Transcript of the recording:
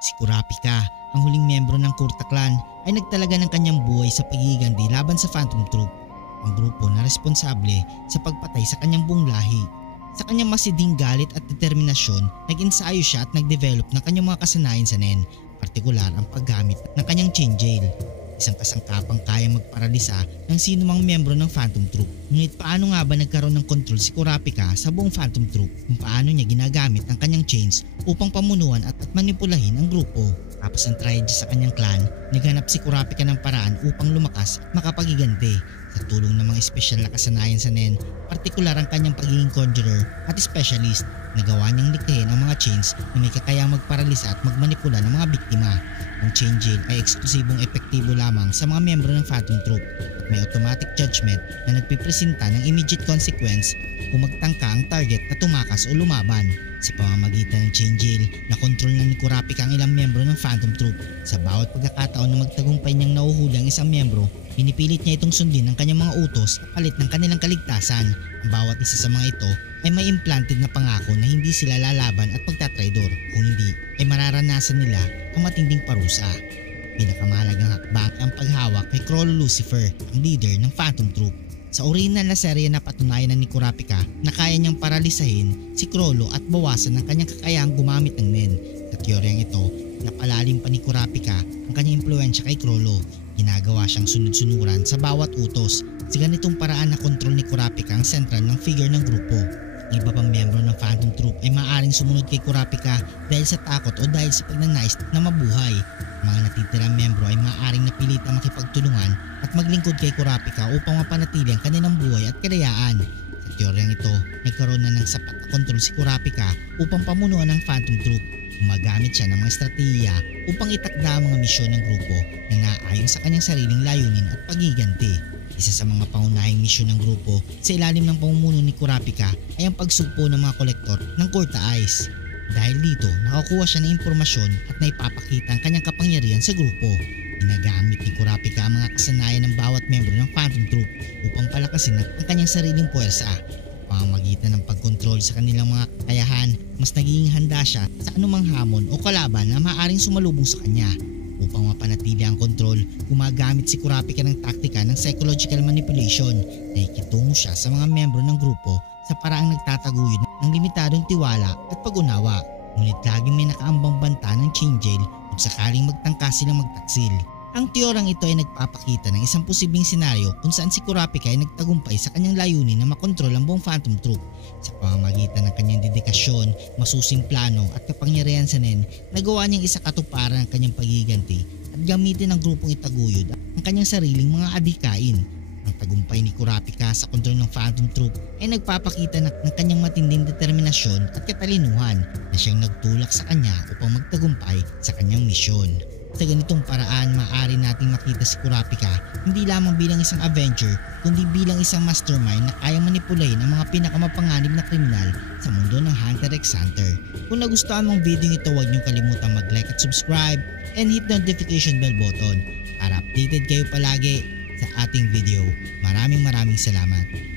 Si Kurapika, ang huling miyembro ng Kurta Clan, ay nagtalaga ng kanyang buhay sa pagigandi laban sa Phantom Troop, ang grupo na responsable sa pagpatay sa kanyang buong lahi. Sa kanyang masiding galit at determinasyon, nag-ensayo siya at nag-develop ng kanyang mga kasanayan sa Nen, partikular ang paggamit ng kanyang chain jail. Isang kasangkapang kaya magparalisa ng sino mang miyembro ng Phantom Troop. Ngunit paano nga ba nagkaroon ng kontrol si Kurapika sa buong Phantom Troop kung paano niya ginagamit ang kanyang chains upang pamunuan at manipulahin ang grupo? Tapos ang tragedy sa kanyang clan, naghanap si Kurapika ng paraan upang lumakas at makapagiganti. Sa tulong ng mga espesyal na kasanayan sa Nen, partikular ang kanyang pagiging conjurer at specialist, nagawa niyang likhain ang mga chains na may kakayang magparalisa at magmanipula ng mga biktima. Ang chain jail ay eksklusibong epektibo lamang sa mga miyembro ng Phantom Troop at may automatic judgment na nagpipresenta ng immediate consequence kung magtangka ang target na tumakas o lumaban. Sa pamamagitan ng chain jail, nakontrol na ni Kurapika ang ilang miyembro ng Phantom Troop. Sa bawat pagkakataon na magtagumpay niyang nahuhuli ang isang miyembro, pinipilit niya itong sundin ng kanyang mga utos kapalit ng kanilang kaligtasan. Ang bawat isa sa mga ito ay may implanted na pangako na hindi sila lalaban at pagtatraidor. Kung hindi, ay mararanasan nila ang matinding parusa. Pinakamahalagang hakbang ay ang paghawak kay Krollo Lucifer, ang leader ng Phantom Troop. Sa original na serye na patunayan ni Kurapika na kaya niyang paralisahin si Krollo at bawasan ang kanyang kakayahang gumamit ng Nen. Sa teoryang ito, napalalim pa ni Kurapika ang kanyang impluensya kay Krollo. Ginagawa siyang sunod-sunuran sa bawat utos. Sa ganitong paraan na kontrol ni Kurapika ang sentral ng figure ng grupo. Ang iba pang miyembro ng Phantom Troop ay maaaring sumunod kay Kurapika dahil sa takot o dahil sa pagnanais na mabuhay. Mga natitirang miyembro ay maaaring napilitang makipagtulungan at maglingkod kay Kurapika upang mapanatili ang kanilang buhay at kalayaan. Sa teoryang ito, nagkaroon na ng sapat na kontrol si Kurapika upang pamunuan ng Phantom Troop. Gumagamit siya ng mga estratehiya upang itakda ang mga misyon ng grupo na naayon sa kanyang sariling layunin at pagiganti. Isa sa mga pangunahing misyon ng grupo sa ilalim ng pamumuno ni Kurapika ay ang pagsugpo ng mga kolektor ng Kurta Ice. Dahil dito, nakakuha siya ng impormasyon at naipapakita ang kanyang kapangyarihan sa grupo. Ginagamit ni Kurapika ang mga kasanayan ng bawat membro ng Phantom Troop upang palakasin ang kanyang sariling puwersa. Pamamagitan ng pagkontrol sa kanilang mga kakayahan, mas nagiging handa siya sa anumang hamon o kalaban na maaaring sumalubong sa kanya. Upang mapanatili ang kontrol, gumagamit si Kurapika ng taktika ng psychological manipulation na ikitungo siya sa mga membro ng grupo sa paraang nagtataguyod ng limitadong tiwala at pag-unawa. Ngunit laging may nakaambang banta ng chain jail kung sakaling magtangka silang magtaksil. Ang teoryang ito ay nagpapakita ng isang posibleng senaryo kung saan si Kurapika ay nagtagumpay sa kanyang layunin na makontrol ang buong Phantom Troop. Sa pamamagitan ng kanyang dedikasyon, masusing plano at kapangyarihan sa Nen, nagawa niyang isakatuparan ang kanyang pagiganti at gamitin ang grupong itaguyod ang kanyang sariling mga adhikain. Ang tagumpay ni Kurapika sa kontrol ng Phantom Troop ay nagpapakita ng kanyang matinding determinasyon at katalinuhan na siyang nagtulak sa kanya upang magtagumpay sa kanyang misyon. Sa ganitong paraan, maaari nating makita si Kurapika hindi lamang bilang isang Avenger kundi bilang isang mastermind na kaya manipulahin ang mga pinakamapanganib na kriminal sa mundo ng Hunter x Hunter. Kung nagustuhan mong video ito, huwag niyong kalimutang mag-like at subscribe and hit the notification bell button para updated kayo palagi sa ating video. Maraming salamat.